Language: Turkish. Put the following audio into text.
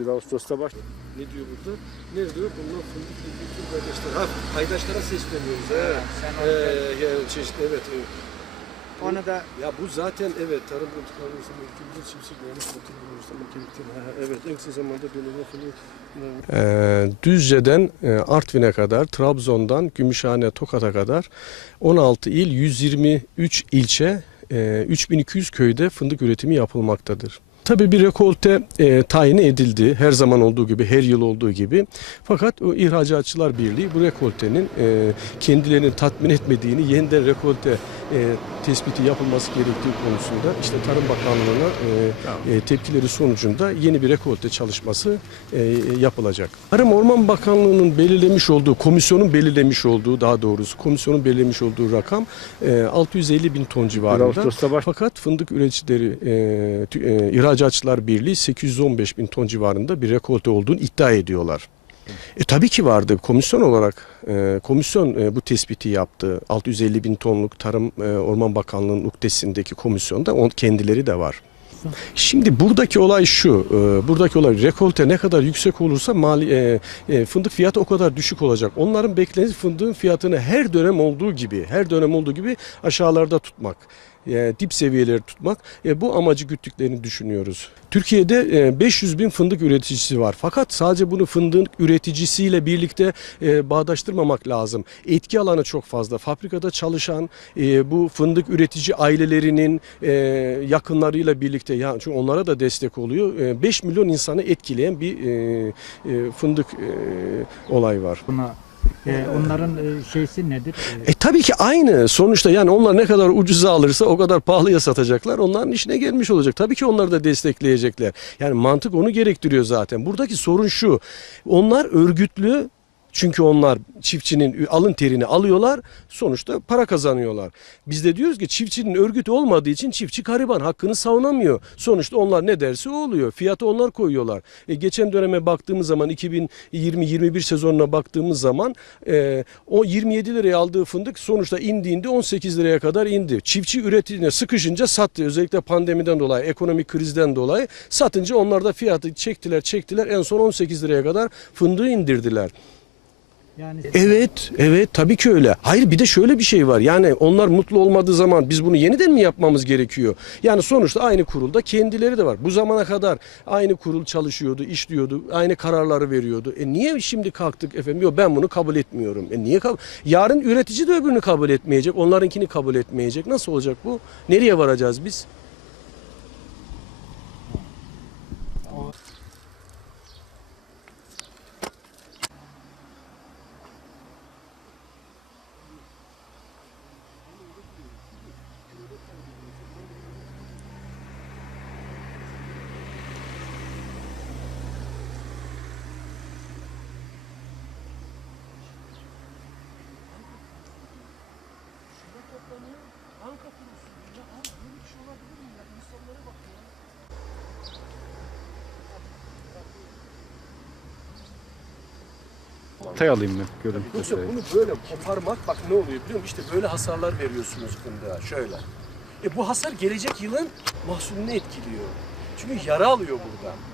1 Ağustos'ta baş. Ne diyor burada? Ne diyor? Bundan fındık gibi bütün kardeşler. Ha paydaşlara sesleniyoruz. Ha. Evet, sen ee, çeşit, evet. evet. Onu da... Ya bu zaten evet tarım politikalarımızın mülkümüzün çiftçi güvenlik politikalarımızın mülkümüzün. Evet en kısa zamanda dönemi konu. Ee, Düzce'den e, Artvin'e kadar, Trabzon'dan Gümüşhane, Tokat'a kadar 16 il, 123 ilçe, 3200 e, köyde fındık üretimi yapılmaktadır. Tabii bir rekolte e, tayin edildi. Her zaman olduğu gibi, her yıl olduğu gibi. Fakat o İhracatçılar Birliği bu rekoltenin e, kendilerini tatmin etmediğini yeniden rekolte e, tespiti yapılması gerektiği konusunda işte Tarım Bakanlığı'na e, tamam. e, tepkileri sonucunda yeni bir rekolte çalışması e, yapılacak. Tarım Orman Bakanlığı'nın belirlemiş olduğu, komisyonun belirlemiş olduğu daha doğrusu komisyonun belirlemiş olduğu rakam e, 650 bin ton civarında. Baş... Fakat fındık üreticileri e, e, İhracatçılar Birliği 815 bin ton civarında bir rekolte olduğunu iddia ediyorlar. E, tabii ki vardı. Komisyon olarak e, komisyon e, bu tespiti yaptı. 650 bin tonluk Tarım e, Orman Bakanlığı'nın uktesindeki komisyonda on, kendileri de var. Şimdi buradaki olay şu, e, buradaki olay rekolte ne kadar yüksek olursa mali, e, e, fındık fiyatı o kadar düşük olacak. Onların beklenen fındığın fiyatını her dönem olduğu gibi, her dönem olduğu gibi aşağılarda tutmak. E, dip seviyeleri tutmak e, bu amacı güttüklerini düşünüyoruz. Türkiye'de 500 e, bin fındık üreticisi var. Fakat sadece bunu fındık üreticisiyle birlikte e, bağdaştırmamak lazım. Etki alanı çok fazla. Fabrikada çalışan bu fındık üretici ailelerinin yakınlarıyla birlikte yani çünkü onlara da destek oluyor. 5 milyon insanı etkileyen bir fındık olay var. Buna ee, e, onların şeysi nedir? E tabii ki aynı. Sonuçta yani onlar ne kadar ucuza alırsa o kadar pahalıya satacaklar. Onların işine gelmiş olacak. Tabii ki onları da destekleyecekler. Yani mantık onu gerektiriyor zaten. Buradaki sorun şu. Onlar örgütlü çünkü onlar çiftçinin alın terini alıyorlar sonuçta para kazanıyorlar. Biz de diyoruz ki çiftçinin örgütü olmadığı için çiftçi gariban hakkını savunamıyor. Sonuçta onlar ne derse o oluyor. Fiyatı onlar koyuyorlar. E, geçen döneme baktığımız zaman 2020-21 sezonuna baktığımız zaman e, o 27 liraya aldığı fındık sonuçta indiğinde 18 liraya kadar indi. Çiftçi üretimine sıkışınca sattı. Özellikle pandemiden dolayı, ekonomik krizden dolayı satınca onlar da fiyatı çektiler çektiler en son 18 liraya kadar fındığı indirdiler. Evet, evet tabii ki öyle. Hayır bir de şöyle bir şey var. Yani onlar mutlu olmadığı zaman biz bunu yeniden mi yapmamız gerekiyor? Yani sonuçta aynı kurulda kendileri de var. Bu zamana kadar aynı kurul çalışıyordu, işliyordu, aynı kararları veriyordu. E niye şimdi kalktık efendim? Yok ben bunu kabul etmiyorum. E niye kabul? Yarın üretici de öbürünü kabul etmeyecek, onlarınkini kabul etmeyecek. Nasıl olacak bu? Nereye varacağız biz? Tay alayım ben görüntü. Yoksa bunu böyle koparmak bak ne oluyor biliyor musun? İşte böyle hasarlar veriyorsunuz fındığa şöyle. E bu hasar gelecek yılın mahsulünü etkiliyor. Çünkü yara alıyor buradan.